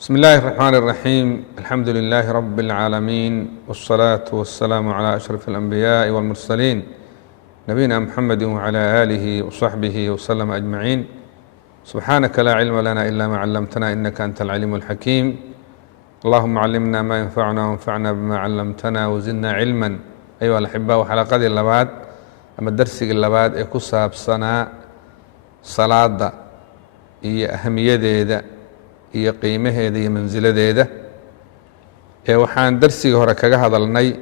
بسم الله الرحمن الرحيم. الحمد لله رب العالمين، والصلاة والسلام على أشرف الأنبياء والمرسلين نبينا محمد وعلى آله وصحبه وسلم أجمعين. سبحانك لا علم لنا إلا ما علمتنا إنك أنت العليم الحكيم. اللهم علمنا ما ينفعنا وانفعنا بما علمتنا وزدنا علما. أيها الأحباء، وحلقة اللباد أما الدرس اللباد إكساب سنة صلاة هي أهمية iyo qiimaheeda iyo mansiladeeda waxaan darsiga hore kaga hadalnay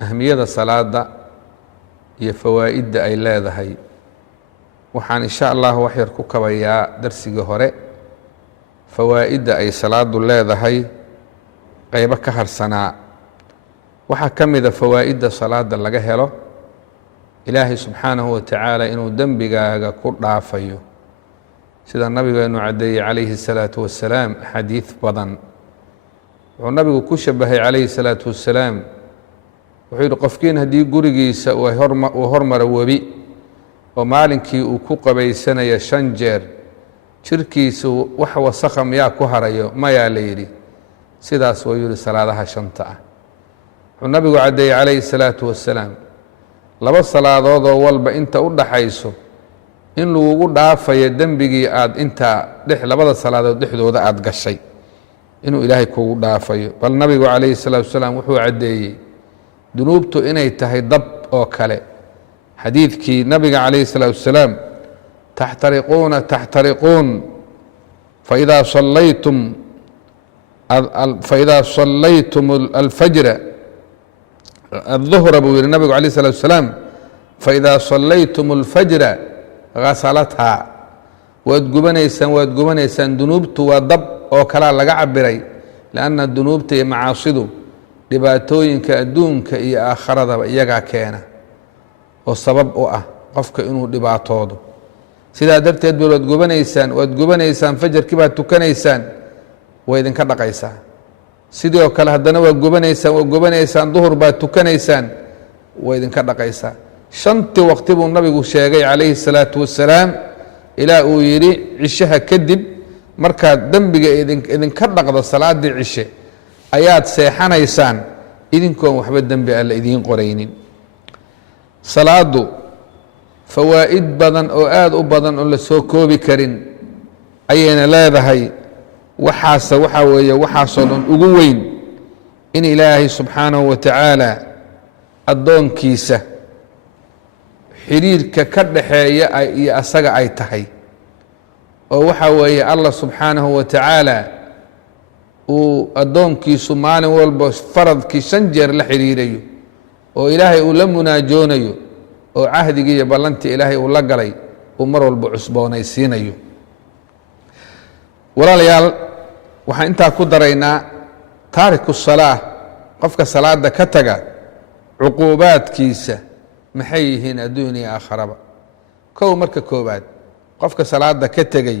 ahmiyada salaada iyo fawaa'idda ay leedahay. waxaan insha Allah wax yar ku kabayaa darsiga hore fawaa'idda ay salaadu leedahay qaybo ka harsanaa. waxaa ka mid ah fawaa'idda salaada laga helo Ilaahay subxaanahu wa tacaala inuu dembigaaga ku dhaafayo, sida nabigeenu cadeeyey calayhi الsalaatu wasalaam axaadiid badan. wuxuu nabigu ku shabahay calayhi الsalaatu wasalaam, wuxuu yidhi qofkiin haddii gurigiisa uu hormaro webi oo maalinkii uu ku qabaysanayo 5 jeer, jirkiisu wax wasakha miyaa ku harayo? mayaa la yidhi. sidaas wuu yidhi salaadaha 5 ah. wuxuu nabigu cadeeyey calayhi الsalaatu wasalaam 2 salaadoodoo walba inta u dhaxayso in lagugu dhaafayo dembigii aad intaa 2 salaadood dhexdooda aad gashay, inuu ilaahay kugu dhaafayo. bal nabigu calayhi الsalaatu wasalaam wuxuu cadeeyey dunuubtu inay tahay dab oo kale. xadiidkii nabiga calayhi الsalaatu wasalaam taxtariquun faidaa sallaytum alfajra الظuhra buu yihi nabigu calayه الsalaatu wasalaam, faidaa sallaytum اlfajra hasalathaa, waad gubanaysaan. dunuubtu waa dab oo kalaa laga cabiray, lanna dunuubta iyo macaasidu dhibaatooyinka adduunka iyo aakharadaba iyagaa keena oo sabab u ah qofka inuu dhibaatoodo. sidaa darteed ba waad gubanaysaan fajarkii baad tukanaysaan, way idinka dhaqaysaa. sidoo kale haddana waad gubanaysaan duhur baad tukanaysaan, way idinka dhaqaysaa. 5 waqti buu nabigu sheegay calayhi الsalaatu wasalaam, ilaa uu yidhi cishaha kadib markaad dembiga idinka dhaqdo salaadii cishe ayaad seexanaysaan idinkoon waxba dembi alla idiin qoraynin. salaadu fawaa'id badan oo aad u badan oo la soo koobi karin ayayna leedahay. waxaa weeye waxaasoo dhan ugu weyn in ilaahay subxaanahu wa tacaala addoonkiisa xiriirka ka dhaxeeya iyo asaga ay tahay, oo waxaa weeye allah subxaanahu wa tacaala uu addoonkiisu maalin walba faradkii 5 jeer la xiriirayo, oo ilaahay uu la munaajoonayo, oo cahdigii iyo ballantii ilaahay uu la galay uu mar walba cusboonaysiinayo. walaalayaal, waxaan intaa ku daraynaa taariku salaa, qofka salaada ka taga cuquubaadkiisa maxay yihiin adduun iyo aakharaba. marka koobaad, qofka salaada ka tegay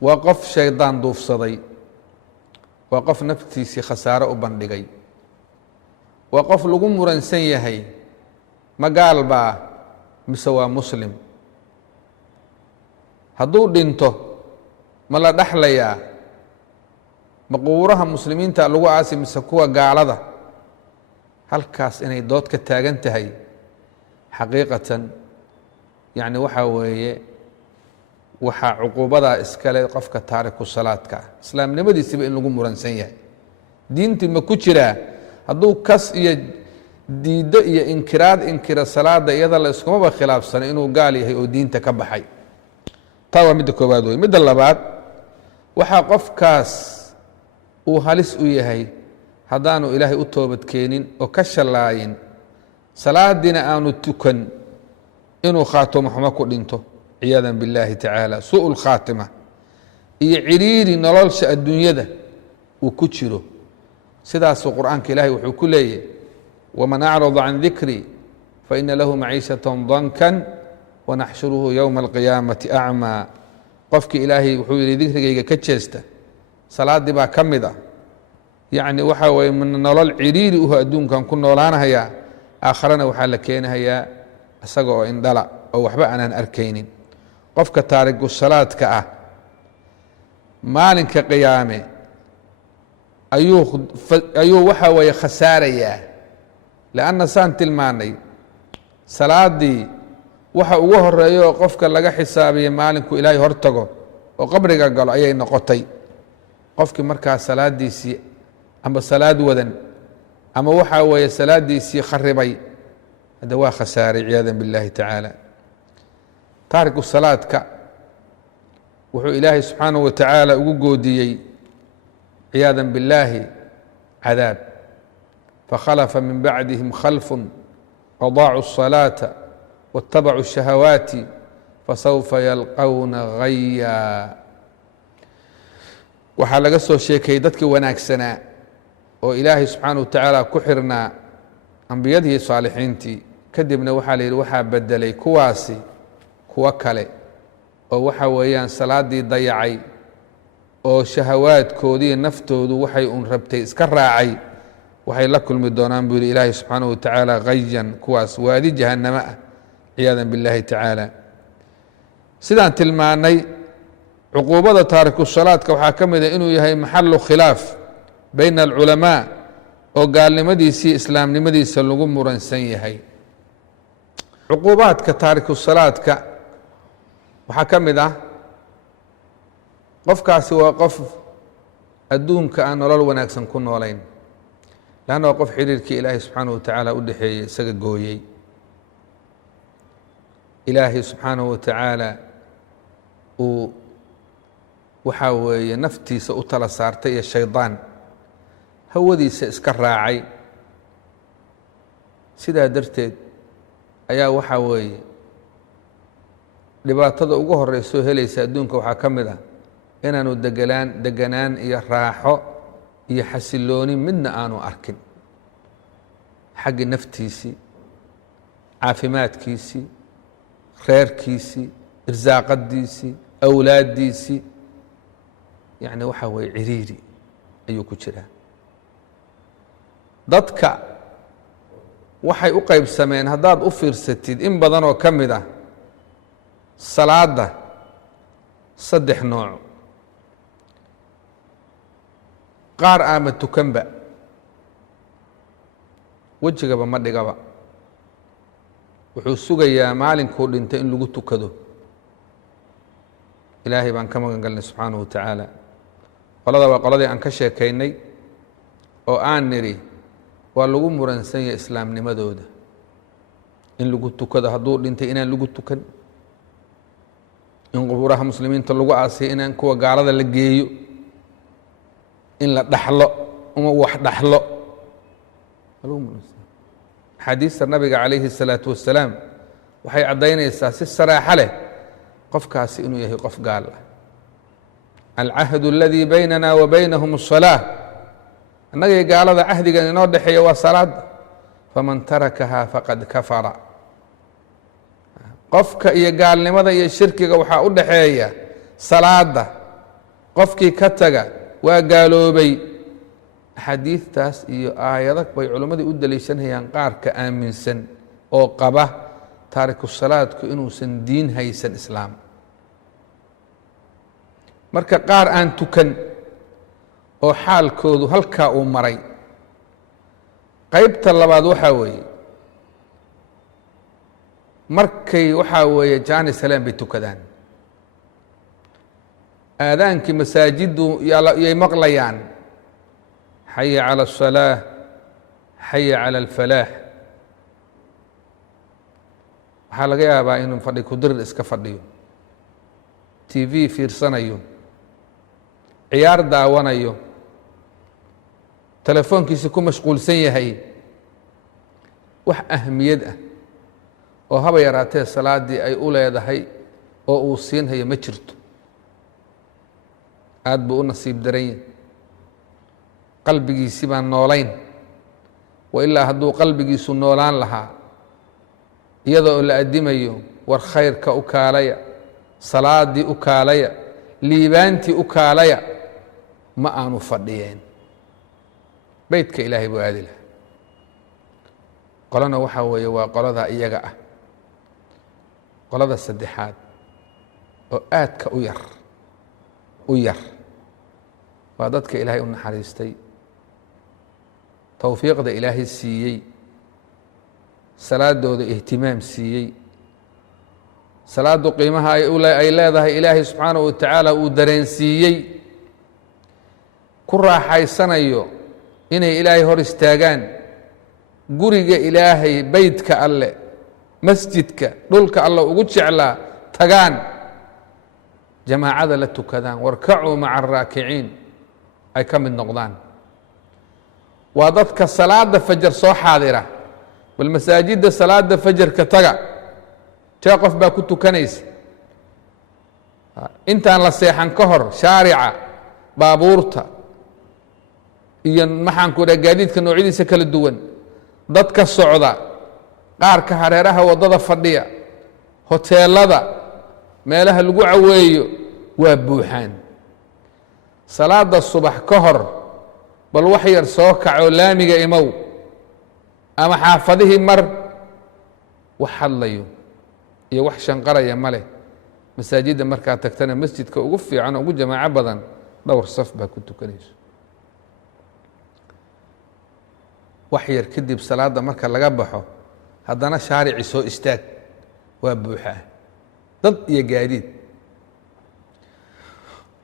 waa qof shaydaan duufsaday, waa qof naftiisii khasaaro u bandhigay, waa qof lagu muransan yahay ma gaal baa mise waa muslim. hadduu dhinto ma la dhaxlayaa? ma qubuuraha muslimiinta lagu aasi mise kuwa gaalada? halkaas inay dood ka taagan tahay xaqiiqatan, yacni waxaa weeye waxaa cuquubadaa iskale qofka taariku salaadka ah. islaamnimadiisiba in lagu muransan yahay, diintii ma ku jiraa? hadduu kas iyo diiddo iyo inkira salaada, iyada la iskumaba khilaafsana inuu gaal yahay oo diinta ka baxay. taa waa midda koowaad wey. midda labaad, waxaa qofkaas uu halis u yahay haddaanu ilaahay u toobad keenin oo ka shallaayin salaadiina aanu tukan, inuu khaatimo xumo ku dhinto ciyaadan billaahi tacaala, su'u lkhaatima iyo ciriiri nolosha adduunyada uu ku jiro. sidaasuu qur'aanka ilaahay wuxuu ku leeyahy, waman acrada can dikrii faina lahu maciishatan dankan wanaxshuruhu yowma alqiyaamati acmaa. qofkii ilaahay wuxuu yidhi dikrigayga ka jeesta, salaaddii baa ka mid ah. yacni waxaa waye nolol ciriiri uhu adduunkan ku noolaanahayaa, aakharana waxaa la keenahayaa isaga oo indhala oo waxba aanan arkaynin. qofka taariku salaadka ah maalinka qiyaame ayuu waxa weeye khasaarayaa. lanna saan tilmaanay salaaddii waxa ugu horeeya oo qofka laga xisaabiya maalinku ilaahay hor tago oo qabriga galo ayay noqotay. qofkii markaa salaadiisii ama salaad wadan ama waxa weeye salaadiisii kharibay, hadda waa khasaaray ciyaada biاllahi tacaala. taariku salaadka wuxuu ilaahay subxaanaه wa tacaala ugu goodiyey ciyaada biاllaahi cadaab. fakhalafa min bacdihim khalfu adaacuu الصalaaةa waاtabacuu الشhahawaati fasawfa yalqowna gaya. waxaa laga soo sheekayey dadkii wanaagsanaa oo ilaahay subxaanaه wa tacaala ku xirnaa ambiyadii saalixiintii. kadibna waxaa la yidhi waxaa bedelay kuwaasi kuwo kale oo waxa weeyaan salaaddii dayacay oo shahawaadkoodii naftoodu waxay un rabtay iska raacay. waxay la kulmi doonaan buu yidhi ilaahay subxaanaه wa tacaala gayan, kuwaas waadi jahannamo ah ciyaada biاllahi tacaala. sidaan tilmaanay cuquubada taariku salaadka waxaa ka mid a inuu yahay maxalu khilaaf bayna alculamaa oo gaalnimadiisii islaamnimadiisa lagu muransan yahay. cuquubaadka taariku salaadka waxaa ka mid ah qofkaasi waa qof adduunka aan nolol wanaagsan ku noolayn, lanna waa qof xiriirkii ilaahay subxaanaه wa tacaala u dhexeeyey isaga gooyey. ilaahay subxaanaه wa tacaala uu waxaa weeye naftiisa u tala saartay iyo shaydaan hawadiisa iska raacay. sidaa darteed ayaa waxaa weeye dhibaatada ugu horeysoo helaysa adduunka waxaa ka mid ah inaanu deganaan iyo raaxo iyo xasilooni midna aanu arkin. xaggi naftiisii, caafimaadkiisii, reerkiisii, irsaaqadiisii, awlaaddiisii, yacni waxaa weeye ciriiri ayuu ku jiraa. dadka waxay u qaybsameen haddaad u fiirsatid in badan oo ka mid ah salaadda 3 nooc. qaar aama tukanba, wejigaba ma dhigaba, wuxuu sugayaa maalinkuu dhintay in lagu tukado. ilaahay baan ka magan galnay subxaanaه wa tacaala. qolada waa qoladii aan ka sheekaynay oo aan nidhi waa lagu muransan yahay islaamnimadooda, in lagu tukado hadduu dhintay inaan lagu tukan, in qubuuraha muslimiinta lagu aasay inaan kuwa gaalada la geeyo, in la dhaxlo uma wax dhaxlo. axaadiista nabiga calayhi الsalaaةu wasalaam waxay caddaynaysaa si saraaxo leh qofkaasi inuu yahay qof gaal ah. alcahdu اladii baynana wa baynahum الصalaaة, annagay gaalada cahdigan inoo dhexeeya waa salaada. faman tarakahaa faqad kafara. qofka iyo gaalnimada iyo shirkiga waxaa u dhaxeeya salaada. qofkii ka taga waa gaaloobay. axaadiidtaas iyo aayado bay culimmadii u daliishanayaan qaarka aaminsan oo qaba taariku salaadku inuusan diin haysan islaam. marka qaar aan tukan oo xaalkoodu halkaa uu maray. qaybta labaad waxaa weeye markay waxaa weeye jaani salaan bay tukadaan, aadaankii masaajiddu yay maqlayaan, xaya calى الصalaaة, xaya calى اlfalaax. waxaa laga yaabaa inuu fadhi kudirir iska fadhiyo, tv fiirsanayo, ciyaar daawanayo, telefoonkiisa ku mashquulsan yahay. wax ahmiyad ah oo haba yaraatee salaaddii ay u leedahay oo uu siinhayo ma jirto. aad buu u nasiib daran yahay, qalbigiisi baan noolayn. wa ilaa hadduu qalbigiisu noolaan lahaa iyada oo la addimayo war khayrka u kaalaya, salaaddii u kaalaya, liibaantii u kaalaya, ma aanu fadhiyeen. beytka ilaahay buu aadi lahaa. qolana waxaa weeye waa qolada iyaga ah. qolada saddexaad oo aadka u yar waa dadka ilaahay u naxariistay towfiiqda ilaahay siiyey salaadooda ihtimaam siiyey salaadu qiimaha ay leedahay ilaahay subxaanahu wa tacaala uu dareensiiyey ku raaxaysanayo inay ilaahay hor istaagaan guriga ilaahay beytka alle masjidka dhulka alle ugu jeclaa tagaan jamaacada la tukadaan warkacuu maca araakiciin ay ka mid noqdaan waa dadka salaada fajar soo xaadira bal masaajidda salaada fajarka taga tee qof baa ku tukanaysa intaan la seexan ka hor shaarica baabuurta iyo maxaanku dhaha gaadiidka noocyadiisa kala duwan dadka socda qaarka hareeraha waddada fadhiya hoteelada meelaha lagu caweeyo waa buuxaan salaada subax ka hor bal wax yar soo kacoo laamiga imow ama xaafadihii mar wax hadlayo iyo wax shanqaraya ma leh masaajidda markaa tagtana masjidka ugu fiican oo ugu jamaaco badan dhowr saf baa ku tukanayso wax yar kadib salaadda marka laga baxo haddana shaarici soo istaag waa buuxaa dad iyo gaadiid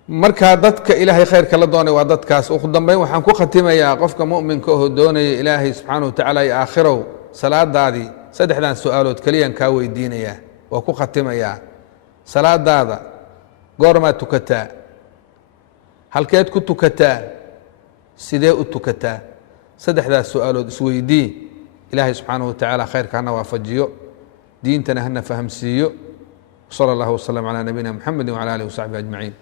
markaa dadka ilaahay khayrka la doonay waa dadkaas ugu dambeyn waxaan ku khatimayaa qofka mu'minka oo doonaya ilaahay subxaanahu wa tacaala iyo aakhirow salaadaadii saddexdan su-aalood keliyaan kaa weydiinayaa waa ku khatimayaa salaadaada goormaad tukataa halkeed ku tukataa sidee u tukataa saddexdaas su-aalood isweydii ilaahay subxaanahu wa tacaala khayrka hana waafajiyo diintana hana fahamsiiyo وصلى الله وسلم على نبينا محمد وعلى آله وصحبه أجمعين